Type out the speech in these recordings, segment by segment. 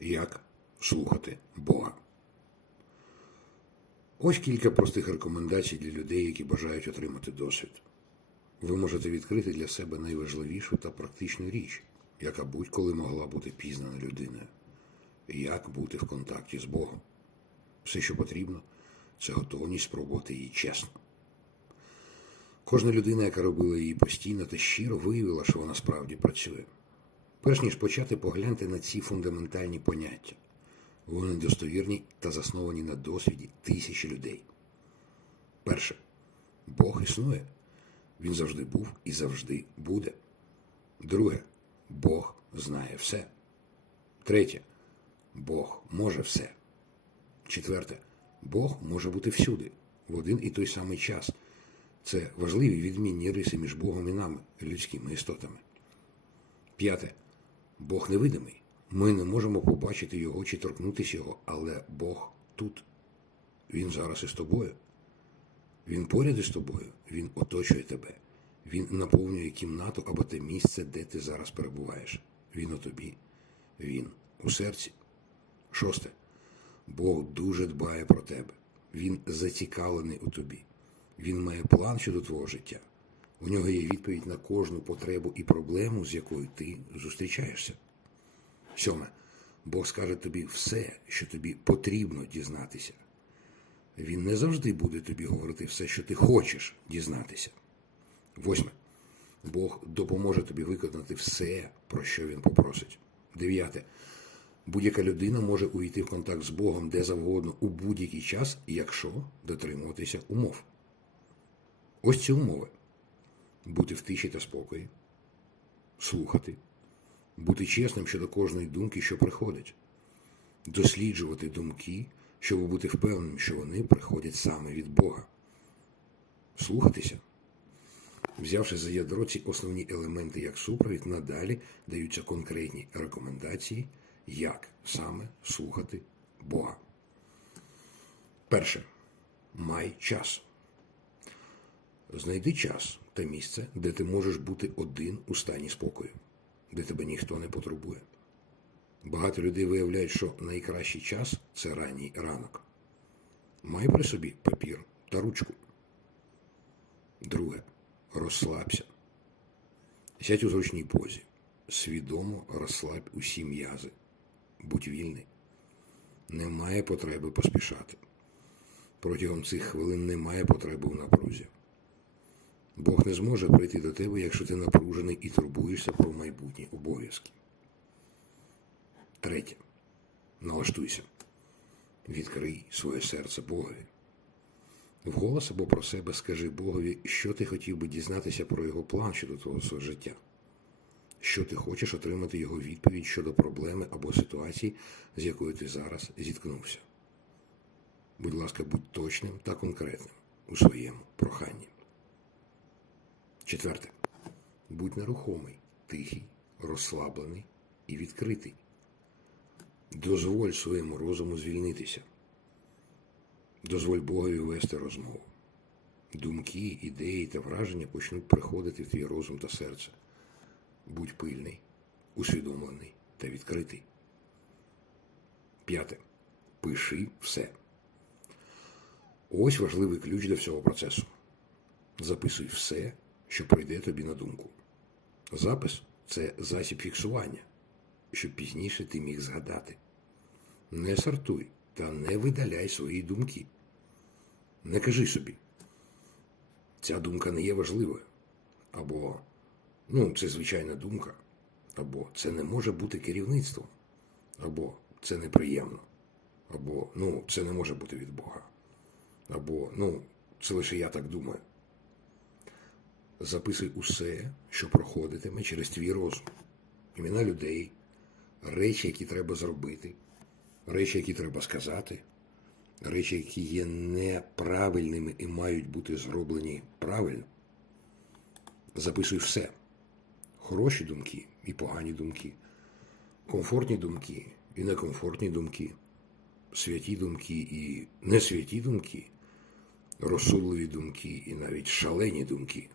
як слухати Бога. Ось кілька простих рекомендацій для людей, які бажають отримати досвід. Ви можете відкрити для себе найважливішу та практичну річ, яка будь-коли могла бути пізнана людиною. Як бути в контакті з Богом. Все, що потрібно, це готовність спробувати її чесно. Кожна людина, яка робила її постійно та щиро, виявила, що вона справді працює. Перш ніж почати, погляньте на ці фундаментальні поняття. Вони достовірні та засновані на досвіді тисячі людей. Перше. Бог існує. Він завжди був і завжди буде. Друге. Бог знає все. Третє. Бог може все. Четверте. Бог може бути всюди, в один і той самий час. Це важливі відмінні риси між Богом і нами, людськими істотами. П'яте. Бог невидимий. Ми не можемо побачити його чи торкнутися його, але Бог тут. Він зараз із тобою. Він поряд із тобою, він оточує тебе. Він наповнює кімнату або те місце, де ти зараз перебуваєш. Він у тобі. Він у серці. Шосте. Бог дуже дбає про тебе. Він зацікавлений у тобі. Він має план щодо твого життя. У нього є відповідь на кожну потребу і проблему, з якою ти зустрічаєшся. Сьоме. Бог скаже тобі все, що тобі потрібно дізнатися. Він не завжди буде тобі говорити все, що ти хочеш дізнатися. Восьме. Бог допоможе тобі виконати все, про що він попросить. Дев'яте. Будь-яка людина може увійти в контакт з Богом де завгодно у будь-який час, якщо дотримуватися умов. Ось ці умови: бути в тиші та спокої, слухати, бути чесним щодо кожної думки, що приходить, досліджувати думки, щоб бути впевненим, що вони приходять саме від Бога, слухатися. Взявши за ядро ці основні елементи як супровід, надалі даються конкретні рекомендації, як саме слухати Бога. Перше. Май час. Знайди час та місце, де ти можеш бути один у стані спокою, де тебе ніхто не потребує. Багато людей виявляють, що найкращий час це ранній ранок. Май при собі папір та ручку. Друге. Розслабся. Сядь у зручній позі. Свідомо розслабь усі м'язи. Будь вільний. Немає потреби поспішати. Протягом цих хвилин немає потреби в напрузі. Бог не зможе прийти до тебе, якщо ти напружений і турбуєшся про майбутні обов'язки. Третє. Налаштуйся. Відкрий своє серце Богові. Вголос або про себе скажи Богові, що ти хотів би дізнатися про його план щодо твого свого життя, що ти хочеш отримати його відповідь щодо проблеми або ситуації, з якою ти зараз зіткнувся. Будь ласка, будь точним та конкретним у своєму проханні. Четверте. Будь нерухомий, тихий, розслаблений і відкритий. Дозволь своєму розуму звільнитися. Дозволь Богові вести розмову. Думки, ідеї та враження почнуть приходити в твій розум та серце. Будь пильний, усвідомлений та відкритий. П'яте. Пиши все. Ось важливий ключ до всього процесу. Записуй все, що прийде тобі на думку. Запис це засіб фіксування, щоб пізніше ти міг згадати. Не сортуй та не видаляй свої думки. Не кажи собі, ця думка не є важливою. Або, ну, це звичайна думка, або це не може бути керівництвом, або це неприємно, або ну, це не може бути від Бога, або ну, це лише я так думаю. Записуй усе, що проходитиме через твій розум. Імена людей, речі, які треба зробити, речі, які треба сказати, речі, які є неправильними і мають бути зроблені правильно. Записуй все. Хороші думки і погані думки, комфортні думки і некомфортні думки, святі думки і несвяті думки, розсудливі думки і навіть шалені думки.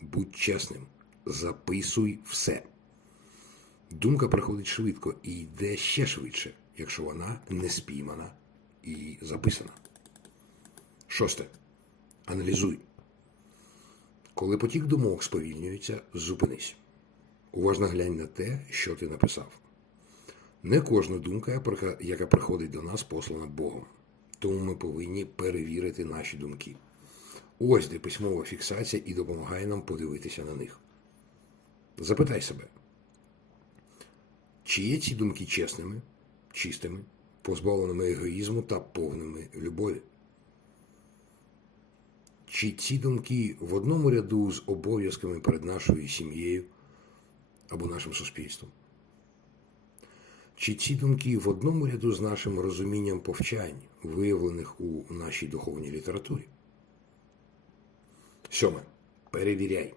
Будь чесним, записуй все. Думка приходить швидко і йде ще швидше, якщо вона не спіймана і записана. Шосте. Аналізуй. Коли потік думок сповільнюється, зупинись. Уважно глянь на те, що ти написав. Не кожна думка, яка- приходить до нас, послана Богом. Тому ми повинні перевірити наші думки. Ось де письмова фіксація і допомагає нам подивитися на них. Запитай себе, чи є ці думки чесними, чистими, позбавленими егоїзму та повними любові? Чи ці думки в одному ряду з обов'язками перед нашою сім'єю або нашим суспільством? Чи ці думки в одному ряду з нашим розумінням повчань, виявлених у нашій духовній літературі? Сьоме. Перевіряй.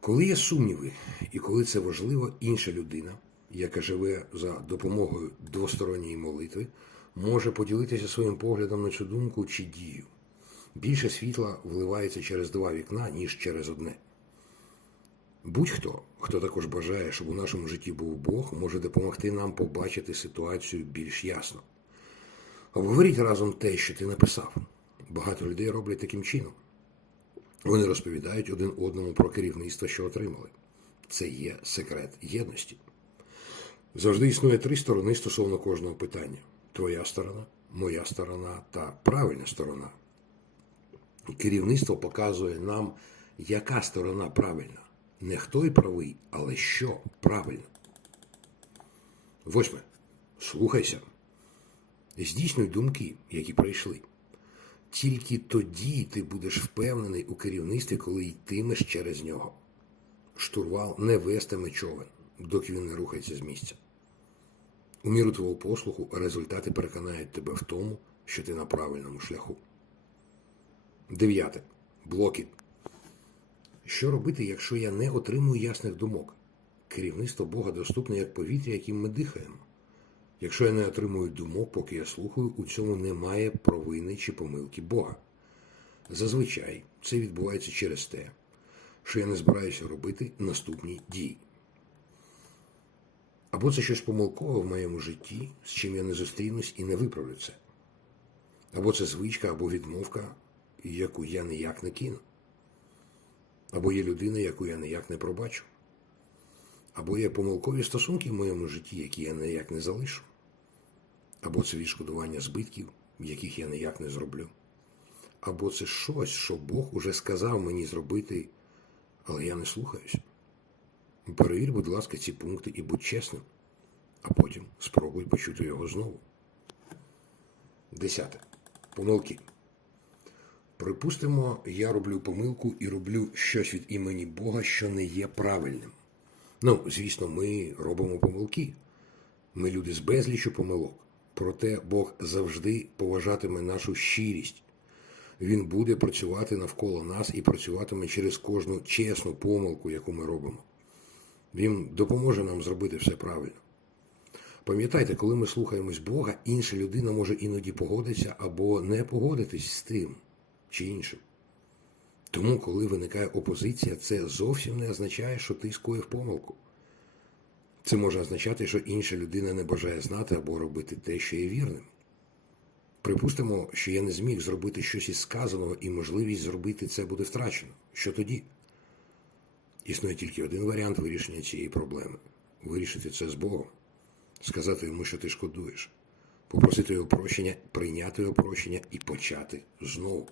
Коли є сумніви, і коли це важливо, інша людина, яка живе за допомогою двосторонньої молитви, може поділитися своїм поглядом на цю думку чи дію. Більше світла вливається через два вікна, ніж через одне. Будь-хто, хто також бажає, щоб у нашому житті був Бог, може допомогти нам побачити ситуацію більш ясно. Обговоріть разом те, що ти написав. Багато людей роблять таким чином. Вони розповідають один одному про керівництво, що отримали. Це є секрет єдності. Завжди існує три сторони стосовно кожного питання: твоя сторона, моя сторона та правильна сторона. Керівництво показує нам, яка сторона правильна. Не хто й правий, але що правильно. Восьме. Слухайся. Здійснюй думки, які прийшли. Тільки тоді ти будеш впевнений у керівництві, коли йтимеш через нього. Штурвал не вестиме човен, доки він не рухається з місця. У міру твого послуху результати переконають тебе в тому, що ти на правильному шляху. Дев'яте. Блоки. Що робити, якщо я не отримую ясних думок? Керівництво Бога доступне як повітря, яким ми дихаємо. Якщо я не отримую думок, поки я слухаю, у цьому немає провини чи помилки Бога. Зазвичай це відбувається через те, що я не збираюся робити наступні дії. Або це щось помилкове в моєму житті, з чим я не зустрінусь і не виправлю це. Або це звичка, або відмовка, яку я ніяк не кину. Або є людина, яку я ніяк не пробачу. Або є помилкові стосунки в моєму житті, які я ніяк не залишу. Або це відшкодування збитків, яких я ніяк не зроблю. Або це щось, що Бог уже сказав мені зробити, але я не слухаюся. Перевір, будь ласка, ці пункти і будь чесним, а потім спробуй почути його знову. Десяте. Помилки. Припустимо, я роблю помилку і роблю щось від імені Бога, що не є правильним. Ну, звісно, ми робимо помилки. Ми люди з безлічу помилок. Проте Бог завжди поважатиме нашу щирість. Він буде працювати навколо нас і працюватиме через кожну чесну помилку, яку ми робимо. Він допоможе нам зробити все правильно. Пам'ятайте, коли ми слухаємось Бога, інша людина може іноді погодитися або не погодитись з тим чи іншим. Тому, коли виникає опозиція, це зовсім не означає, що ти скоїв помилку. Це може означати, що інша людина не бажає знати або робити те, що є вірним. Припустимо, що я не зміг зробити щось із сказаного, і можливість зробити це буде втрачено. Що тоді? Існує тільки один варіант вирішення цієї проблеми вирішити це з Богом, сказати йому, що ти шкодуєш, попросити його прощення, прийняти його прощення і почати знову.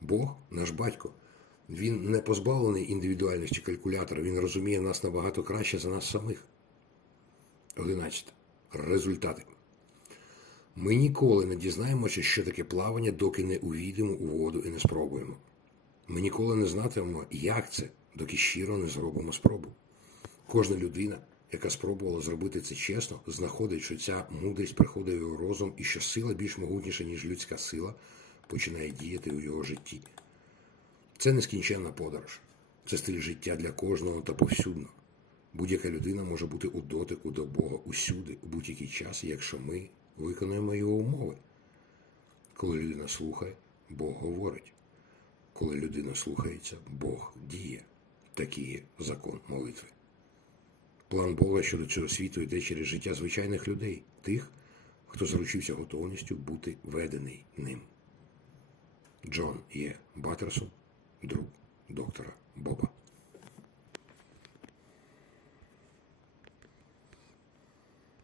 Бог, наш батько, він не позбавлений індивідуальності калькулятора, він розуміє нас набагато краще за нас самих. 11. Результати. Ми ніколи не дізнаємося, що таке плавання, доки не увійдемо у воду і не спробуємо. Ми ніколи не знатимемо, як це, доки щиро не зробимо спробу. Кожна людина, яка спробувала зробити це чесно, знаходить, що ця мудрість приходить у його розум і що сила більш могутніша, ніж людська сила, починає діяти у його житті. Це нескінченна подорож, це стиль життя для кожного та повсюдно. Будь-яка людина може бути у дотику до Бога усюди, у будь-який час, якщо ми виконуємо його умови. Коли людина слухає, Бог говорить. Коли людина слухається, Бог діє. Такий є закон молитви. План Бога щодо цього світу йде через життя звичайних людей, тих, хто заручився готовністю бути ведений ним. Джон Є. Баттерсон, друг доктора Боба.